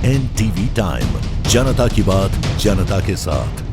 NTV time, जनता की बात जनता के साथ।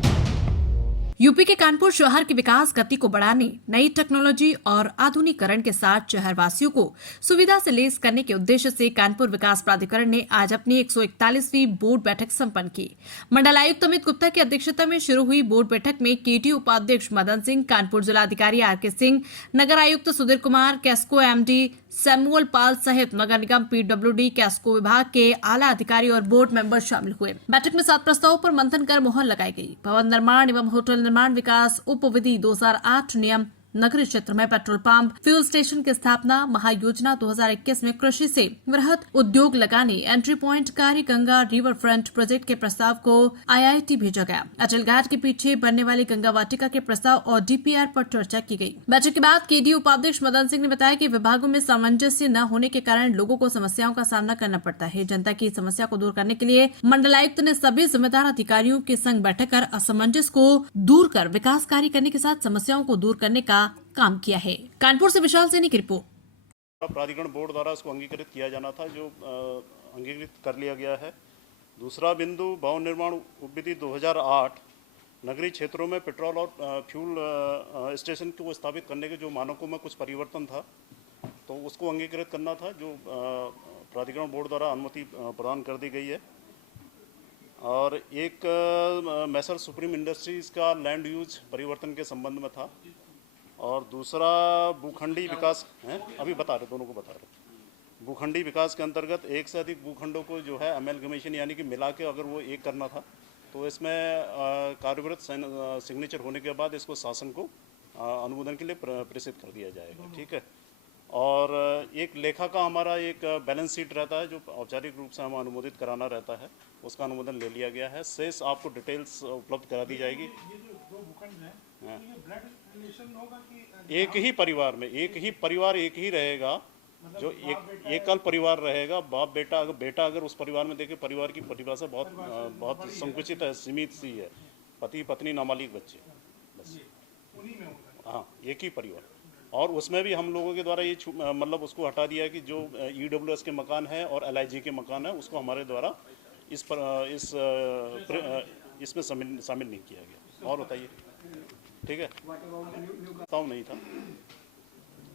यूपी के कानपुर शहर के विकास गति को बढ़ाने, नई टेक्नोलॉजी और आधुनिकीकरण के साथ शहरवासियों को सुविधा से लैस करने के उद्देश्य से कानपुर विकास प्राधिकरण ने आज अपनी 141वीं बोर्ड बैठक संपन्न की। मंडलायुक्त अमित गुप्ता की अध्यक्षता में शुरू हुई बोर्ड बैठक में केटी उपाध्यक्ष मदन सिंह, कानपुर जिलाधिकारी आर.के. सिंह, नगर आयुक्त सुधीर कुमार, कैस्को एमडी सैमुअल पाल सहित नगर निगम पीडब्ल्यूडी कैस्को विभाग के आला अधिकारी और बोर्ड मेंबर शामिल हुए। बैठक में 7 प्रस्तावों पर मंथन कर मुहर लगाई गई। भवन निर्माण एवं होटल निर्माण विकास उपविधि 2008 नियम, नगरीय क्षेत्र में पेट्रोल पंप, फ्यूल स्टेशन की स्थापना, महायोजना 2021 में कृषि से वृहत उद्योग लगाने, एंट्री पॉइंट कार्य, गंगा रिवर फ्रंट प्रोजेक्ट के प्रस्ताव को IIT भेजा गया। अटल घाट के पीछे बनने वाली गंगा वाटिका के प्रस्ताव और DPR पर चर्चा की गई। बैठक के बाद केडी उपाध्यक्ष मदन सिंह ने बताया कि विभागों में सामंजस्य न होने के कारण लोगों को समस्याओं का सामना करना पड़ता है। जनता की समस्या को दूर करने के लिए मंडलायुक्त ने सभी जिम्मेदार अधिकारियों के संग बैठक कर असमंजस को दूर कर विकास कार्य करने के साथ समस्याओं को दूर करने का काम किया है। कानपुर से विशाल सैनी की रिपोर्ट। प्राधिकरण बोर्ड द्वारा इसको अंगीकृत किया जाना था, जो अंगीकृत कर लिया गया है। दूसरा बिंदु, भवन निर्माण उपविधि 2008 नगरीय क्षेत्रों में पेट्रोल और फ्यूल स्टेशन को स्थापित करने के जो मानकों में कुछ परिवर्तन था, तो उसको अंगीकृत करना था, जो प्राधिकरण बोर्ड द्वारा अनुमति प्रदान कर दी गई है। और एक मैसर सुप्रीम इंडस्ट्रीज़ का लैंड यूज परिवर्तन के संबंध में था। और दूसरा भूखंडी विकास है, अभी बता रहे, दोनों को बता रहे। भूखंडी विकास के अंतर्गत एक से अधिक भूखंडों को जो है अमेलगमेशन यानी कि मिला के अगर वो एक करना था, तो इसमें कार्यविरत सिग्नेचर होने के बाद इसको शासन को अनुमोदन के लिए प्रेषित कर दिया जाएगा। ठीक है। और एक लेखा का हमारा एक बैलेंस शीट रहता है, जो औपचारिक रूप से हम अनुमोदित कराना रहता है, उसका अनुमोदन ले लिया गया है। शेष आपको डिटेल्स उपलब्ध करा दी जाएगी। एक ही परिवार में एक ही रहेगा, जो एकल परिवार रहेगा। बाप बेटा, अगर बेटा अगर उस परिवार में देखे, परिवार की परिभाषा बहुत संकुचित है, सीमित सी है। पति पत्नी नाबालिग बच्चे, बस। हाँ, एक ही परिवार। और उसमें भी हम लोगों के द्वारा ये मतलब उसको हटा दिया है कि जो EWS के मकान है और LIG के मकान है, उसको हमारे द्वारा इसमें शामिल नहीं किया गया। और बताइए। ठीक है। प्रस्ताव नहीं था,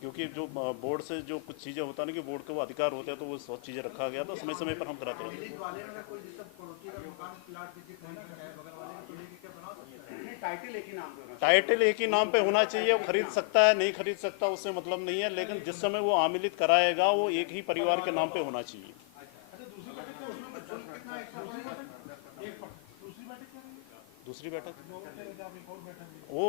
क्योंकि जो बोर्ड से जो कुछ चीज़ें होता है ना, कि बोर्ड का वो अधिकार होता है, तो वो सब चीज़ें रखा गया था। समय समय पर हम कराते रहते हैं। टाइटल एक ही नाम पे होना चाहिए। वो खरीद सकता है, नहीं खरीद सकता, उससे मतलब नहीं है, लेकिन जिस समय वो आमिलित कराएगा वो एक ही परिवार के नाम पे होना चाहिए। दूसरी बैठक वो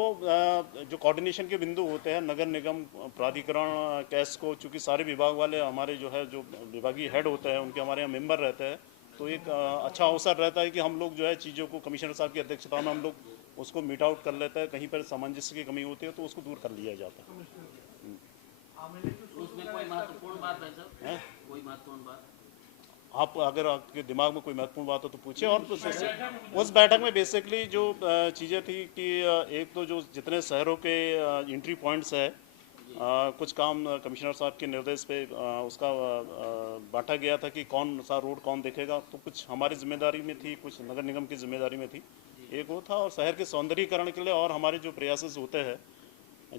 जो कोऑर्डिनेशन के बिंदु होते हैं, नगर निगम, प्राधिकरण, कैस्को, चूँकि सारे विभाग वाले हमारे जो है, जो विभागीय हेड होते हैं, उनके हमारे यहाँ मेंबर रहते हैं, तो एक अच्छा अवसर रहता है कि हम लोग जो है चीज़ों को कमिश्नर साहब की अध्यक्षता में हम लोग उसको मीट आउट कर लेते हैं। कहीं पर सामंजस्य की कमी होती है तो उसको दूर कर लिया जाता है। उसमें कोई महत्वपूर्ण बात है सर? कोई महत्वपूर्ण बात आप अगर आपके दिमाग में कोई महत्वपूर्ण बात हो तो पूछिए। और उस बैठक में बेसिकली जो चीज़ें थी कि एक तो जो जितने शहरों के एंट्री पॉइंट्स है, कुछ काम कमिश्नर साहब के निर्देश पे उसका बांटा गया था कि कौन सा रोड कौन देखेगा। तो कुछ हमारी जिम्मेदारी में थी, कुछ नगर निगम की जिम्मेदारी में थी, एक वो था। और शहर के सौंदर्यीकरण के लिए और हमारे जो प्रयास होते हैं,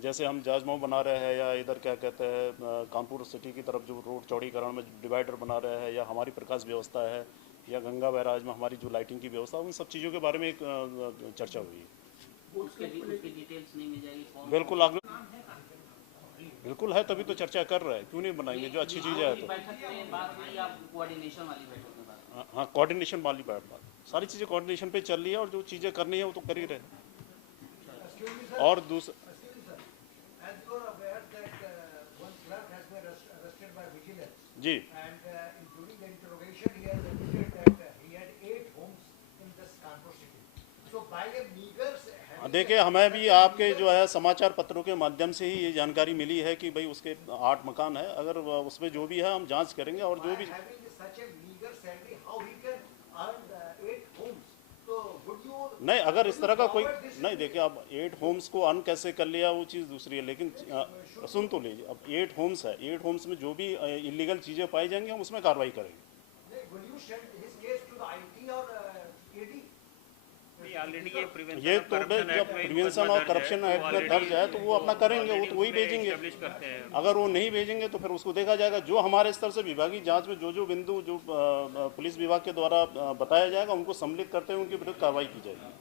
जैसे हम जाजमऊ बना रहे हैं, या इधर क्या कहते हैं कानपुर सिटी की तरफ जो रोड चौड़ीकरण में डिवाइडर बना रहे हैं, या हमारी प्रकाश व्यवस्था है, या गंगा बैराज में हमारी जो लाइटिंग की व्यवस्था, उन सब चीज़ों के बारे में एक चर्चा हुई है। उसके डिटेल्स नहीं मिल जाएगी? बिल्कुल है, तभी तो चर्चा कर रहे हैं। क्यों नहीं बनाएंगे, जो अच्छी चीज़ है तो। हाँ, कोऑर्डिनेशन वाली बात, सारी चीज़ें कोऑर्डिनेशन पे चल रही है, और जो चीज़ें करनी है वो तो कर ही रहे। और दूसरा, जी, देखिए, हमें भी आपके जो है समाचार पत्रों के माध्यम से ही ये जानकारी मिली है कि भाई उसके 8 मकान है। अगर उसमें जो भी है हम जांच करेंगे, और जो भी नहीं, अगर इस तरह का कोई नहीं, देखिए, अब 8 होम्स को अन कैसे कर लिया वो चीज़ दूसरी है, लेकिन सुन तो लीजिए। अब 8 होम्स है, 8 होम्स में जो भी इलीगल चीज़ें पाई जाएंगी हम उसमें कार्रवाई करेंगे। ऑलरेडी ये प्रिवेंशन ये तो जब प्रिवेंशन और करप्शन एक्ट में दर्ज है तो वो अपना करेंगे, वो तो वही भेजेंगे। करते हैं। अगर वो नहीं भेजेंगे तो फिर उसको देखा जाएगा। जो हमारे स्तर से विभागीय जांच में जो बिंदु जो पुलिस विभाग के द्वारा बताया जाएगा, उनको सम्मिलित करते हुए उनके विरुद्ध कार्रवाई की जाएगी।